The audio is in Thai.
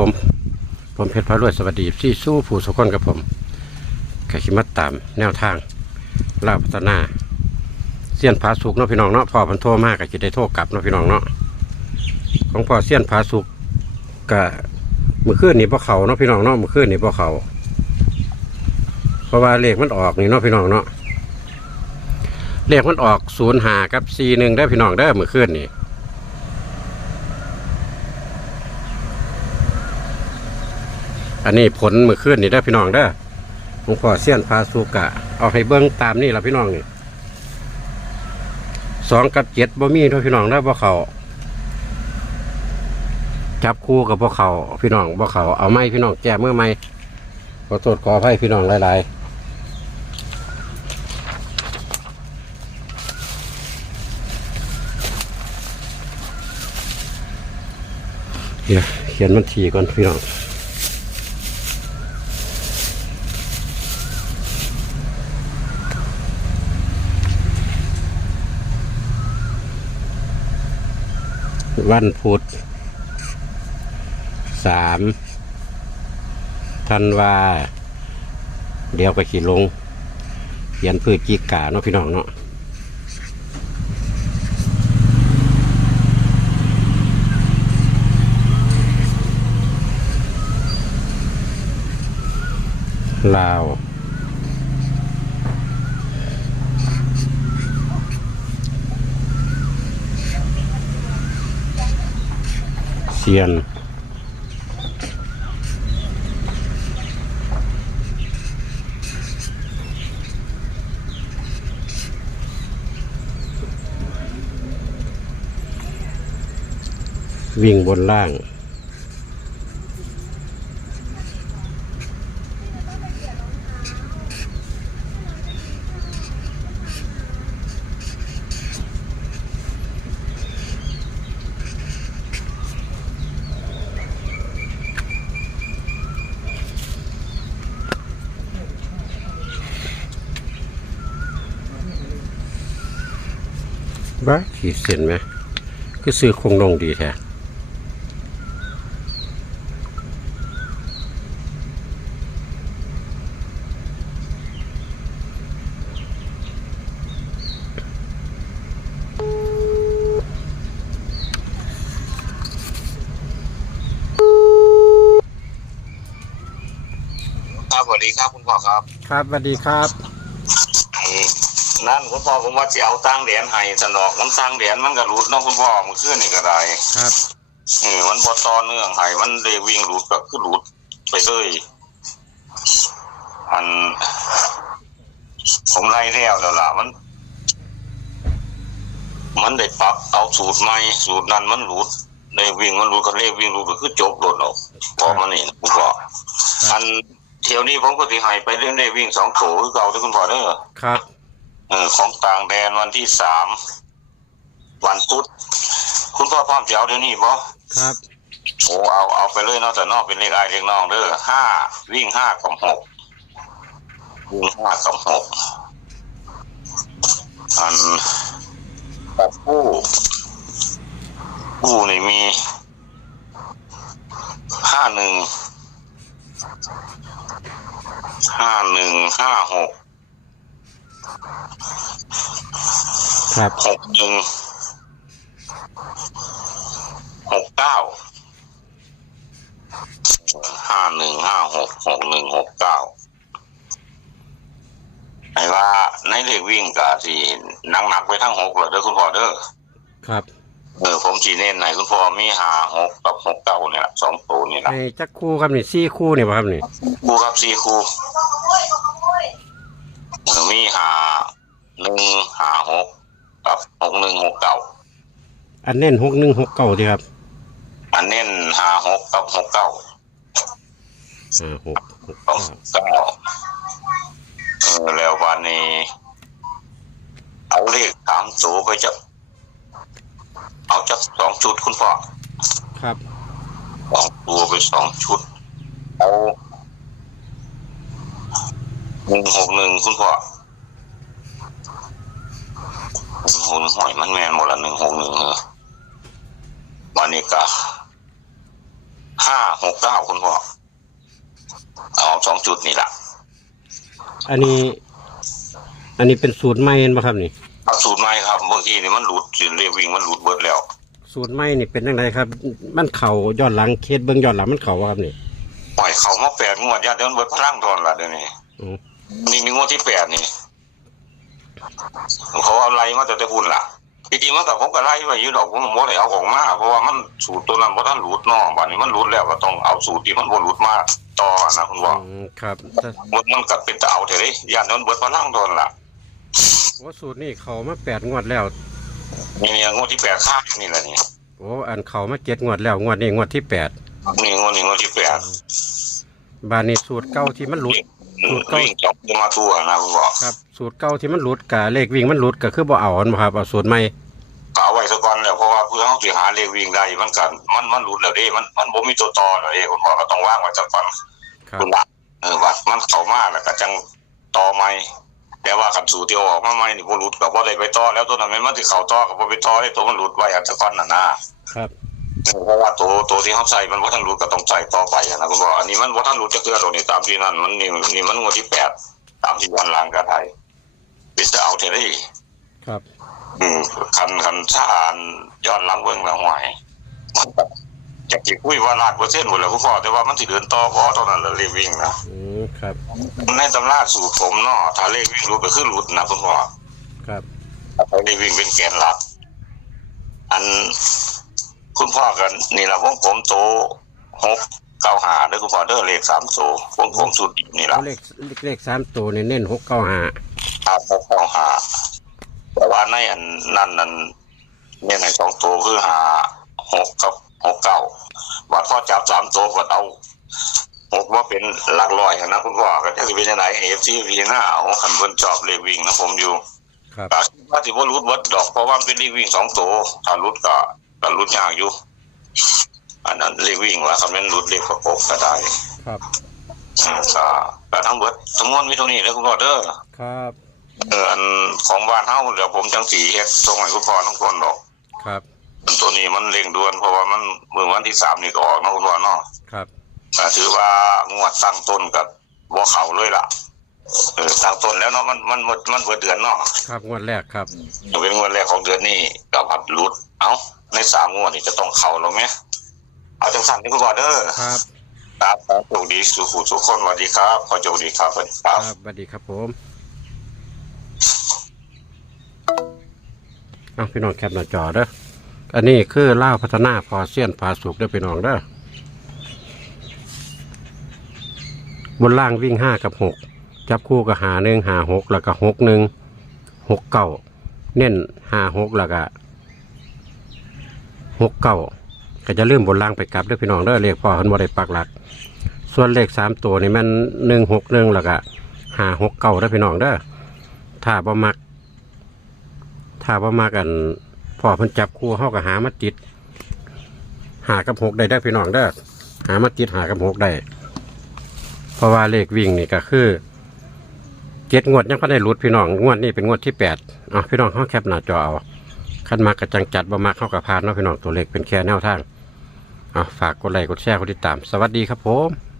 ผมผมเพชรพารวยสวัสดีที่สู้ผู้สุคนกับผมกขิมัตตามแนวทางลาพัฒนาเสี้ยนผาสุกเนาะพี่น้องเนาะพ่อพันโทมากก็จะได้โทรกลับเนาะพี่น้องเนาะของพ่อเสี้ยนผาสุกกะมือคืนนี่พ่เขาเนาะพี่น้องเนาะมือคืนนี่พ่เขาเพราะว่าเลขมันออกนี่เนาะพี่น้องเนาะเลขมันออกศูนย์หากับสี่หนึ่งได้พี่น้องได้มือคืนนี่ อันนี้ผลมือขึ้นนี่ได้พี่น้องเด้อหลวงพ่อเสี้ยนพาสุกะ เอาให้เบิ้งตามนี่ละพี่น้องนี่สองกับเจ็ดบ่มีเด้วยพี่น้องได้บ่เขาจับคู่กับบ่เขาพี่น้องบ่เขาเอาไม้พี่น้องแก้เมื่อไม้ขอโทษขออภัยพี่น้องหลายๆเขียนมันทีก่อนพี่น้อง วันพุธสามธันวา เดี๋ยวก็ขี่ลงเขียนพืชกีกาเนาะพี่น้องเนาะลาว ซียน วิ่งบนล่าง บ้าขีดเส้นไหมคือซื้อคงลงดีแท้ครับสวัสดีครับคุณพ่อครับ ครับสวัสดีครับอืม นั่นคุณพ่อผมว่าจะเอาตั้งเหรียญให้สนอกน้ำตั้งเหรียญมันก็รูดเน้องคุณพ่อมันขึ้นนี่ก็ได้ครับเออมันบอต่อเนื่องให้มันเลยวิ่งรูดก็คือรูดไปเลยอัน ผมไล่แล้วแล้วล่ะมัน มันได้ปรับเอาสูตรใหม่สูตรนั้นมันรูดเลยวิ่งมันรูดก็เลยวิ่งรูดก็คือจบรถออกพอมันนี่นะคุณพ่ออันเที่ยวนี้ผมก็ที่ให้ไปเรื่อยๆวิ่งสองโถคือเก่าที่คุณพ่อเด้อครับเออของต่างแดนวันที่สามวันพุธคุณพ่อพร้อมจะเอาเดี๋ยวนี้บ่ครับโอ้เอาเอาไปเลยเนาะแต่นอกเป็นเลขไอายเลขน้องเด้อห้าวิ่งห้ากับหกวิ่งห้ากับหกอันกับผู้ผู้นี่มีห้าหนึ่งห้าหนึ่งห้าหก ครับหกหนึ่งหกเก้าห้าหนึ่งห้าหกหกหนึ่งหกเก้าไอ้ว่าในเลขวิ่งกะที่นักหนักๆไปทั้งหกเลยเด้อคุณพ่อเด้อครับ เออผมจีเน้นไหนคุณพ่อมีหาหกกับหกเก้าเนี่ยล่ะสองตัวนี่ละไอ้จักคู่ครับนี่ซี่คู่นี่บ่ครับนี่ ครูครับสี่ครู เออมีหาหนึ่งหาหกกับหกหนึ่งหกเก้าอันเน้นหกหนึ่งหกเก้าดีครับอันเน้นหาหกกับหกเก้าอ่าหกหกสองเก้าเก้าเออแล้ววันนี้ เอาเลขสามตัวไปจะเอาจักสองชุดคุณพ่อครับสองตัวไปสองชุด เอาห นึ่งหกหนึ่งคุณพ่อหนึ่งหกหนึ่งหอยมันแมนหมดละหนึ่งหกหนึ่งเออวันนี้ก็ห้าหกเก้าคุณพ่อเอาสองจุดนี่แหละอันนี้ อันนี้เป็นสูตรใหม่เห็นบ่ครับนี่เอาสูตรใหม่ครับบางทีนี่มันหลุดสิเรียกวิ่งมันหลุดเบิดแล้ว สูตรใหม่นี่เป็นยังไงครับ มันเข่าย้อนหลังเคสเบิ่งย้อนหลังมันเข่าบ่ครับนี่ปล่อยเขามาแปดงวดญาติเดินเบิดพลังทอนละเดี๋ยวนี้อืม นี่มีงวดที่แปดนี่เขาเอาไล่มาแต่แต่คุณล่ะจริงๆมันกับผมก็ไล่ไว้อยู่ดอกผมบ่ได้เอาออกมาเพราะว่ามันสูตรตัวนั้นบ่ทันหลุดเนาะบัดนี้มันหลุดแล้วก็ต้องเอาสูตรที่มันบ่หลุดมาต่อนะคุณบอกอืมครับแต่มันมันก็เป็นตะเอาเถอะเด้ญาติเดินเบิดพลังทอนล่ะว่าสูตรนี่เขามาแปดงวดแล้วนี่เนี่ยงวดที่แปดข้างนี่แหละนี่โอ้อันเขามาเจ็ดงวดแล้วงวดนี้งวดที่แปดนี่งวดนี้งวดที่แปดบานนี้สูตรเก่าที่มันหลุด สูตรเก่าวิ่งจบมาทั่วนะคุณบอกครับ สูตรเก่าที่มันหลุดกับเลขวิ่งมันหลุดก็คือบ่เอาอันบ่ครับเอาสูตรใหม่ก็เอาไว้ซะก่อนแล้วเพราะว่าเพื่อเขาสิหาเลขวิ่งได้มันกันมันมันหลุดแล้วเด้มันมันบ่มีตัวต่อแล้วเด้คุณพ่อก็ต้องวางไว้ซะก่อนครับคุณละเออว่ามันเข้ามาแล้วก็จังต่อใหม่แต่ว่าคันสูตรที่เอาออกมาใหม่นี่บ่หลุดก็บ่ได้ไปต่อแล้วตัวนั้นมันมันสิเข้าต่อก็บ่ไปต่อให้ตัวมันหลุดไว้อันซะก่อนน่ะนะครับ เออเพราะว่าตัวตัวที่เขาใส่มันบ่ทันหลุดก็ต้องใส่ต่อไปอะนะคุณพ่ออันนี้มันบ่ทันหลุดจะเทื่อดอกนี่ตามที่นั่นมันนี่นี่มันงวดที่แปดตามที่วันหลังก็ได้วิสเอาเทได้ครับ อืมคันคันชาญย้อนหลังเบิ่งแล้วหวยจากที่คุยว่าลาดเปอร์เซ็นต์หมดแล้วคุณพ่อแต่ว่ามันสิเดินต่อพอเท่านั้นแหละเลขวิ่งนะอืมครับในตำราสูตรผมเนาะถ้าเลขวิ่งรู้ก็คือหลุดนะคุณพ่อครับถ้าเลขวิ่งเป็นแกนหลัก อัน คุณพ่อกันนี่ละวงผมโตหกเก้าหาเด้อคุณพ่อเด้อเลขสามโตวงผมสุดนี่ละเอาเลขเลขสามตัวนี่เน้นหกเก้าห้าครับหกเก้าหาแต่ว่าในอันนั่นนั่นเนี่ยในสองตัวคือหาหกกับหกเก้าว่าพ่อจับสามตัวก็เอาหกว่าเป็นหลักร้อยนะคุณพ่อก็จะเป็นยังไงเอฟซีพีหน้าเอาขันบนจอบเลขวิ่งนะผมอยู่ครับก็คิดว่าสิบ่รุดวัดดอกเพราะว่ามันเป็นเลขวิ่งสองตัวถ้ารุดก็ ก็รุดยากอยู่ อันนั้นเลขวิ่งว่าคำนั้นรุดเลขประกบก็ได้ครับอืมก็ก็ทั้งเบิดทั้งมวลมีเท่านี้แล้วคุณพ่อเด้อครับเอออันของบ้านเฮาเดี๋ยวผมจังสีเฮ็ดส่งให้คุณพ่อทั้งคนดอก ครับอันตัวนี้มันเร่งด่วนเพราะว่ามันเมื่อวันที่สามนี่ก็ออกเนาะคุณพ่อเนาะครับก็ถือว่างวดตั้งต้นกับบ่เข้าเลยล่ะเออตั้งต้นแล้วเนาะมันมันหมดมันเปิดเดือนเนาะครับงวดแรกครับเป็นงวดแรกของเดือนนี้ก็พัดหลุด เอ้าใน สามงวดนี่จะต้องเข้าแล้วไหมเอาจังสั่นนี่คุณพ่อเด้อครับครับครับโชคดีสุขุทุกคนสวัสดีครับขอโชคดีครับสวัสดีคครัรับบสวัสดีครับผมเอาพี่น้องแคปหน้าจอเด้ออันนี้คือล่าวพัฒนาพอเซียนผาสุกเด้อพี่น้องเด้อบนล่างวิ่งห้ากับหกจับคู่กับหาหนึ่งหาหกแล้วก็หกหนึ่งหกเก้าเน้นหาหกแล้วก็ หกเก้าก็จะเลื่อมบนล่างไปกลับด้อพี่น้องเด้อเลขพ่อเพิ่นบ่ได้ปักหลัก ส่วนเลขสามตัวนี่มันหนึ่งหกหนึ่งแล้วก็หาหกเก้าได้อพี่น้องเด้อถ้าบ่มัก ถ้าบ่มักกันพอเพิ่นจับคู่เฮาก็หามาติด หากับหกได้ได้พี่น้องเด้อหามาติดหากับหกได้เพราะว่าเลขวิ่งนี่ก็คือเจ็ดงวดยังก็ได้หลุดพี่น้องงวดนี้เป็นงวดที่แปดอะพี่น้องเฮาแคปหน้าจอเอา ขั้นมากระจังจัดบ่มาเข้ากับพานเนาะพี่น้องตัวเลขเป็นแค่แนวทางอะฝากกดไลค์กดแชร์กดติดตาม สวัสดีครับผม